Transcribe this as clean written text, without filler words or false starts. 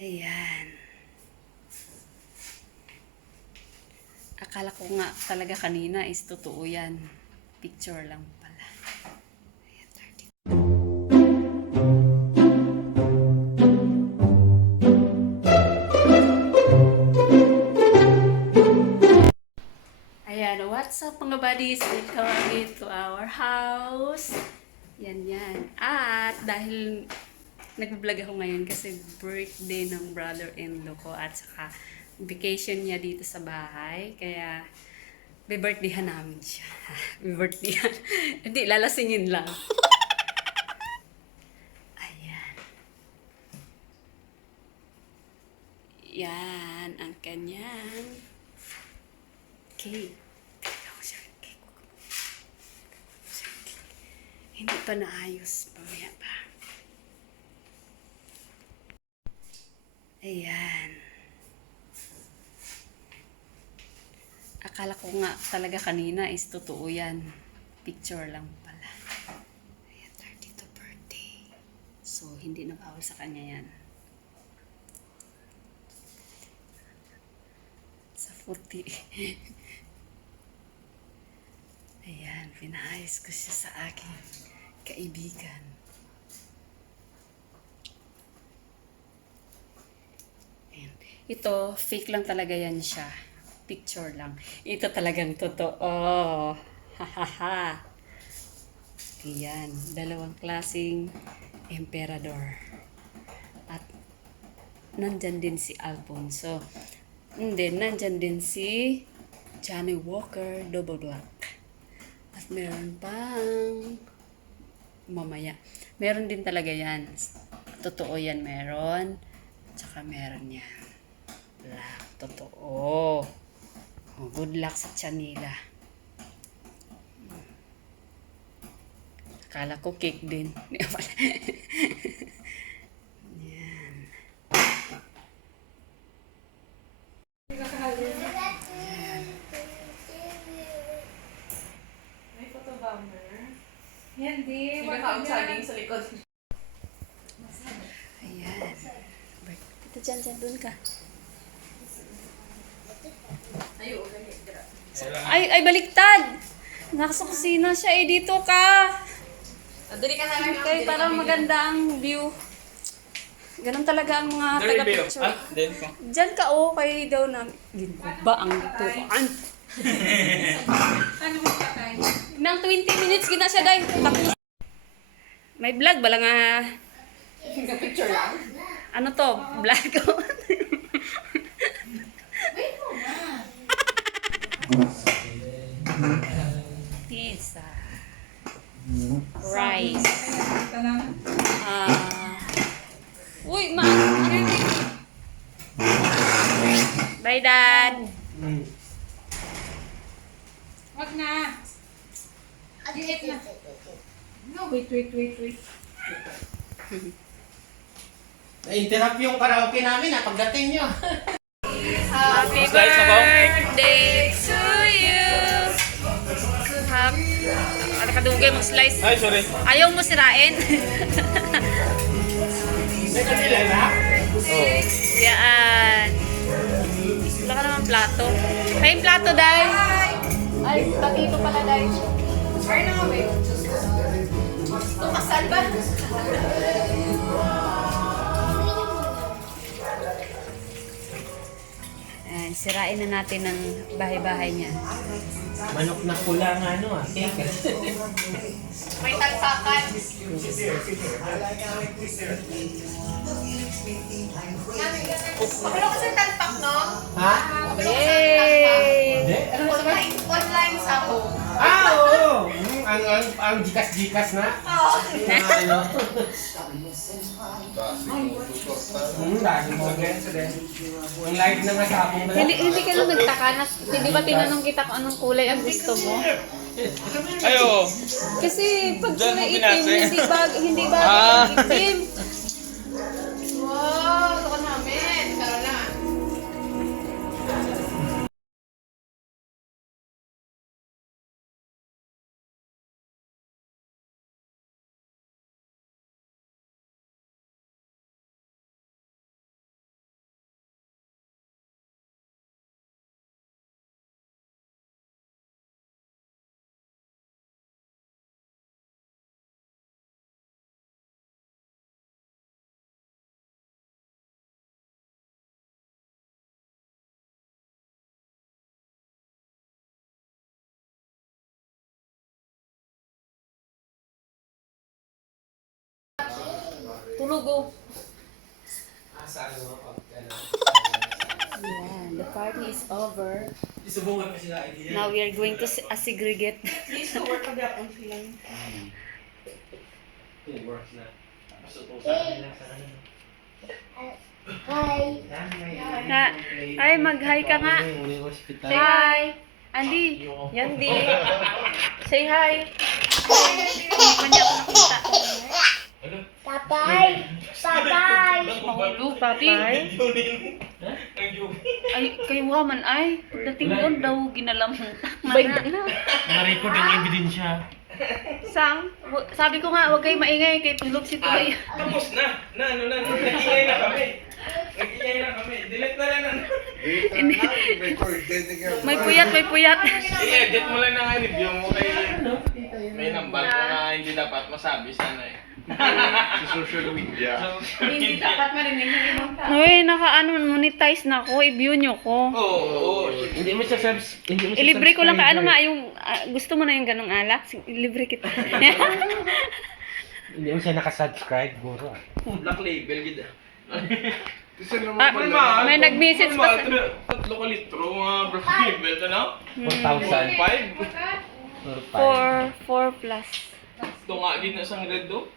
Ayan. Akala ko nga talaga kanina is totoo yan. Picture lang pala. Ayan, 30. Ayan, what's up mga buddies? Welcome again to our house. Yan. At dahil nag-vlog ako ngayon kasi birthday ng brother-in-law ko at saka vacation niya dito sa bahay. Kaya be-birthdayhan namin siya. Be-birthdayhan. Hindi, lalasingin lang. Ayan. Yan ang kanyang cake. Hindi pa naayos. Pamaya pa. Ayan. Akala ko nga talaga kanina is totoo yan. Picture lang pala. Ayan, 32 birthday. So, hindi na bawal sa kanya yan. Sa 40. Ayan, pinaayos ko siya sa aking kaibigan. Ayan. Ito, fake lang talaga yan siya. Picture lang. Ito talagang totoo. Hahaha. Ayan, dalawang klaseng emperador. At nandyan din si Alfonso. And then, nandyan din si Johnny Walker Double Black. At meron pang mamaya. Meron din talaga yan. Totoo yan meron. Tsaka meron yan. Black. Totoo. Oh, good luck sa Chanila. Akala ko cake din. Yan. May photobomber. Yan di. Hindi ka saging sa likod. Ayan. Ito dyan, dun ka. Ay, baliktad! Nasa kusina siya eh, dito ka! Dali ka namin. Okay, para maganda ang view. Ganun talaga ang mga taga-picture. Diyan ka oh, kay daw na. Ba ang tuan? Ano mo patay? Nang 20 minutes gina siya dahil. Tapos. May vlog bala nga. Picture lang. Ano to? Vlog ko. Pizza. Rice. Uy, bye, Dad. Wag na. Diet na. No, wait. Na-interrupt yung karaoke namin pagdating nyo. Happy birthday to you. Happy. Ano ka dugay mong slice? Ay, sorry. Ayaw mo sirain. May kanila na? Oo. Yan. Wala ka naman plato. Ay, yung plato, Day. Ay, tatito pala, Day. Ay, na wait. Tumasal ba? Ay, sirain na natin ang bahay-bahay niya. Manok na pula nga cake. May talpakan. Pabalo kasi talpak, no? Ha? Yay! Hindi? Ano sa ba? Online sa home. Oo! Ang jikas-jikas na. Oo. Ano? Dahil mo ang live na nga sa akong Hindi ka lang nagtaka na, hindi ba tinanong kita kung anong kulay ang gusto mo? Ayo. Kasi pag Diyan mo kulay itim, pinase. hindi ba itim. Tulog oh. Asa ano? Yeah, the party is over. Isubukan mo sila idea. Now we are going to segregate. Please to work agapon sila. It works na. Na, ay, mag-hi ka nga. Say hi. Andy. Yandi. Say hi. Hindi pa niya ako nakita. Papay! Papay! Mahulog, papay. Ay, kayo nga man ay. Pagdating doon daw, ginalamang takman na. Na-record ang ebidensya. Sang, sabi ko nga, huwag kayo maingay kay tulog si Toy. Tapos na. Nag-iingay na kami. Delete na lang. May puyat, may puyat. I-edit mo lang na review mo kay... May nambal ko na hindi dapat masabi sana eh. Sa social media. Hindi dapat marinig ng ibang tao. Uy, monetize na ako. I-view nyo ko. Oo. Hindi mo siya subs... Hindi mo siya Ilibre ko lang ka. Ano subscriber. nga yung... gusto mo na yung ganong alak? Ilibre kita. Hindi mo siya nakasubscribe, guro. Black label gid. May nag-message pa sa... Tatlo ka litro mga black label ka na? 4,000. 5? 4 plus. Ito nga gid na sang red do.